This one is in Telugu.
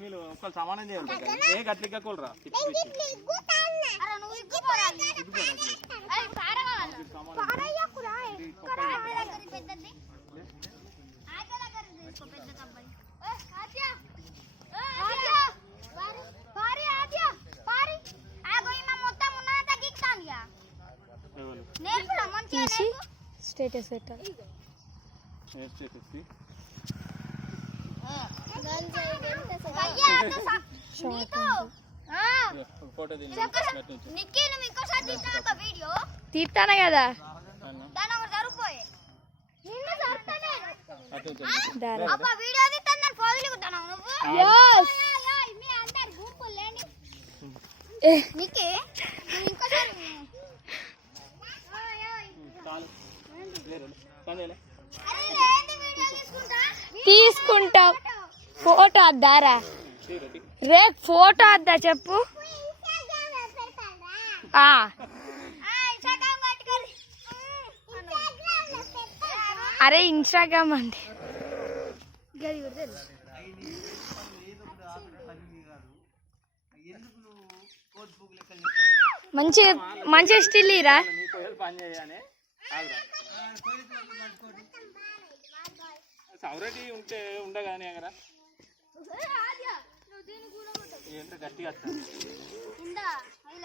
మీరు ఒకళ్ళు సమానం చేయాలి ఏ గట్లిగా కూలరా స్టేటస్ పెట్టాలి తీస్తాను కదా తీసుకుంటాం ఫోటో వద్దారా రేపు ఫోటో వద్దా చెప్పు అరే ఇన్స్టాగ్రామ్ అండి మంచి మంచి స్టిల్ ఇరా సౌరటి ఉంటే ఉండగానే కదా ఎంత గట్టిగా